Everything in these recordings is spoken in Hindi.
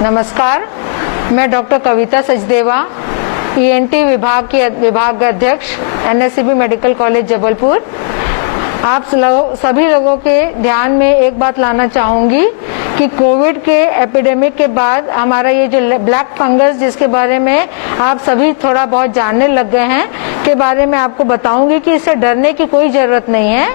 नमस्कार, मैं डॉक्टर कविता सचदेवा, ईएनटी विभाग की विभाग अध्यक्ष, एनएससीबी मेडिकल कॉलेज जबलपुर। आप सभी लोगों के ध्यान में एक बात लाना चाहूंगी कि कोविड के एपिडेमिक के बाद हमारा ये जो ब्लैक फंगस, जिसके बारे में आप सभी थोड़ा बहुत जानने लग गए हैं, के बारे में आपको बताऊंगी कि इससे डरने की कोई जरूरत नहीं है।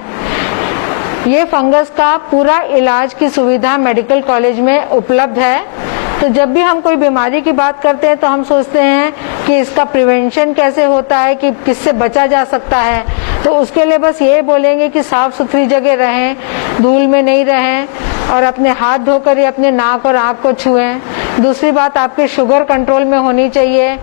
ये फंगस का पूरा इलाज की सुविधा मेडिकल कॉलेज में उपलब्ध है। तो जब भी हम कोई बीमारी की बात करते हैं तो हम सोचते हैं कि इसका प्रिवेंशन कैसे होता है, कि किससे बचा जा सकता है। तो उसके लिए बस ये बोलेंगे कि साफ सुथरी जगह रहें, धूल में नहीं रहें और अपने हाथ धोकर ही अपने नाक और आंख को छुएं। दूसरी बात, आपकी शुगर कंट्रोल में होनी चाहिए।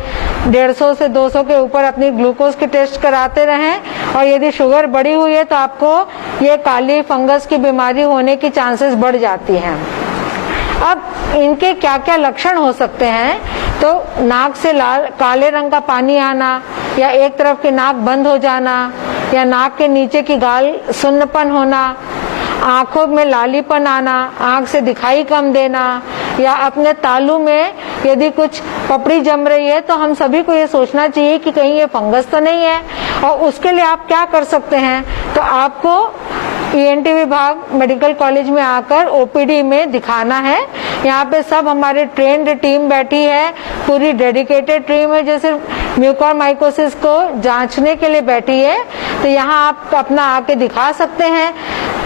150 से 200 के ऊपर अपनी ग्लूकोज के टेस्ट कराते रहें और यदि शुगर बढ़ी हुई है तो आपको ये काली फंगस की बीमारी होने की चांसेस बढ़ जाती हैं। अब इनके क्या क्या लक्षण हो सकते हैं, तो नाक से काले रंग का पानी आना, या एक तरफ की नाक बंद हो जाना, या नाक के नीचे की गाल सुन्नपन होना, आंखों में लालीपन आना, आंख से दिखाई कम देना, या अपने तालू में यदि कुछ पपड़ी जम रही है तो हम सभी को ये सोचना चाहिए कि कहीं ये फंगस तो नहीं है। और उसके लिए आप क्या कर सकते हैं, तो आपको ईएनटी विभाग मेडिकल कॉलेज में आकर ओपीडी में दिखाना है। यहाँ पे सब हमारे ट्रेन्ड टीम बैठी है, पूरी डेडिकेटेड टीम है, जैसे म्यूकोरमाइकोसिस को जांचने के लिए बैठी है। तो यहाँ आप अपना आके दिखा सकते हैं।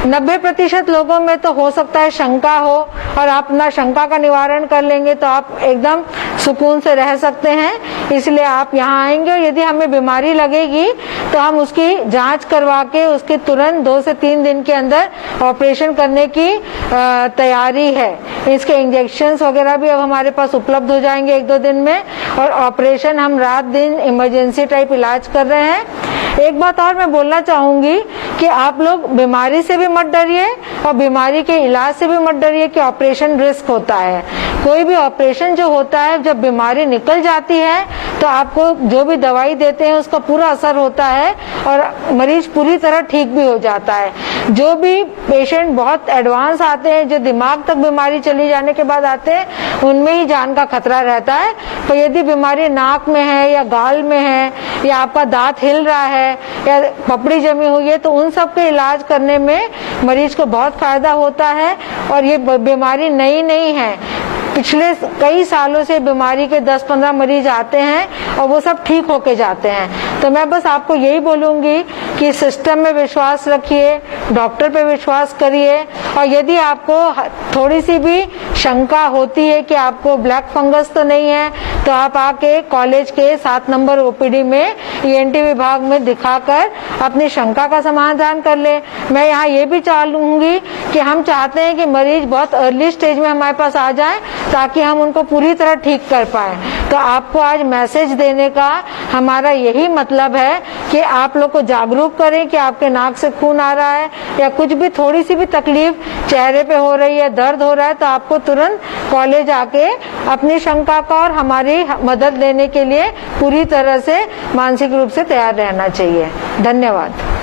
90% लोगों में तो हो सकता है शंका हो, और आप अपना शंका का निवारण कर लेंगे तो आप एकदम सुकून से रह सकते हैं। इसलिए आप यहाँ आएंगे और यदि हमें बीमारी लगेगी तो हम उसकी जांच करवा के उसके तुरंत 2 से 3 दिन के अंदर ऑपरेशन करने की तैयारी है। इसके इंजेक्शंस वगैरह भी अब हमारे पास उपलब्ध हो जाएंगे 1-2 दिन में, और ऑपरेशन हम रात दिन इमरजेंसी टाइप इलाज कर रहे हैं। एक बात और मैं बोलना चाहूंगी कि आप लोग बीमारी से भी मत डरिए और बीमारी के इलाज से भी मत डरिए कि ऑपरेशन रिस्क होता है। कोई भी ऑपरेशन जो होता है, जब बीमारी निकल जाती है तो आपको जो भी दवाई देते हैं उसका पूरा असर होता है और मरीज पूरी तरह ठीक भी हो जाता है। जो भी पेशेंट बहुत एडवांस आते हैं, जो दिमाग तक बीमारी चली जाने के बाद आते हैं, उनमें ही जान का खतरा रहता है। तो यदि बीमारी नाक में है या गाल में है या आपका दांत हिल रहा है या पपड़ी जमी हुई है, तो उन सब के इलाज करने में मरीज को बहुत फायदा होता है। और ये बीमारी नई नहीं है, पिछले कई सालों से बीमारी के 10-15 मरीज आते हैं और वो सब ठीक होके जाते हैं। तो मैं बस आपको यही बोलूंगी कि सिस्टम में विश्वास रखिए, डॉक्टर पे विश्वास करिए, और यदि आपको थोड़ी सी भी शंका होती है कि आपको ब्लैक फंगस तो नहीं है, तो आप आके कॉलेज के 7 नंबर ओपीडी में ईएनटी विभाग में दिखाकर अपनी शंका का समाधान कर ले। मैं यहाँ ये भी चाहूंगी कि हम चाहते हैं कि मरीज बहुत अर्ली स्टेज में हमारे पास आ जाए ताकि हम उनको पूरी तरह ठीक कर पाए। तो आपको आज मैसेज देने का हमारा यही मतलब है कि आप लोग को जागरूक करें कि आपके नाक से खून आ रहा है या कुछ भी थोड़ी सी भी तकलीफ चेहरे पे हो रही है, दर्द हो रहा है, तो आपको तुरंत कॉलेज आके अपनी शंका का और हमारी मदद लेने के लिए पूरी तरह से मानसिक रूप से तैयार रहना चाहिए। धन्यवाद।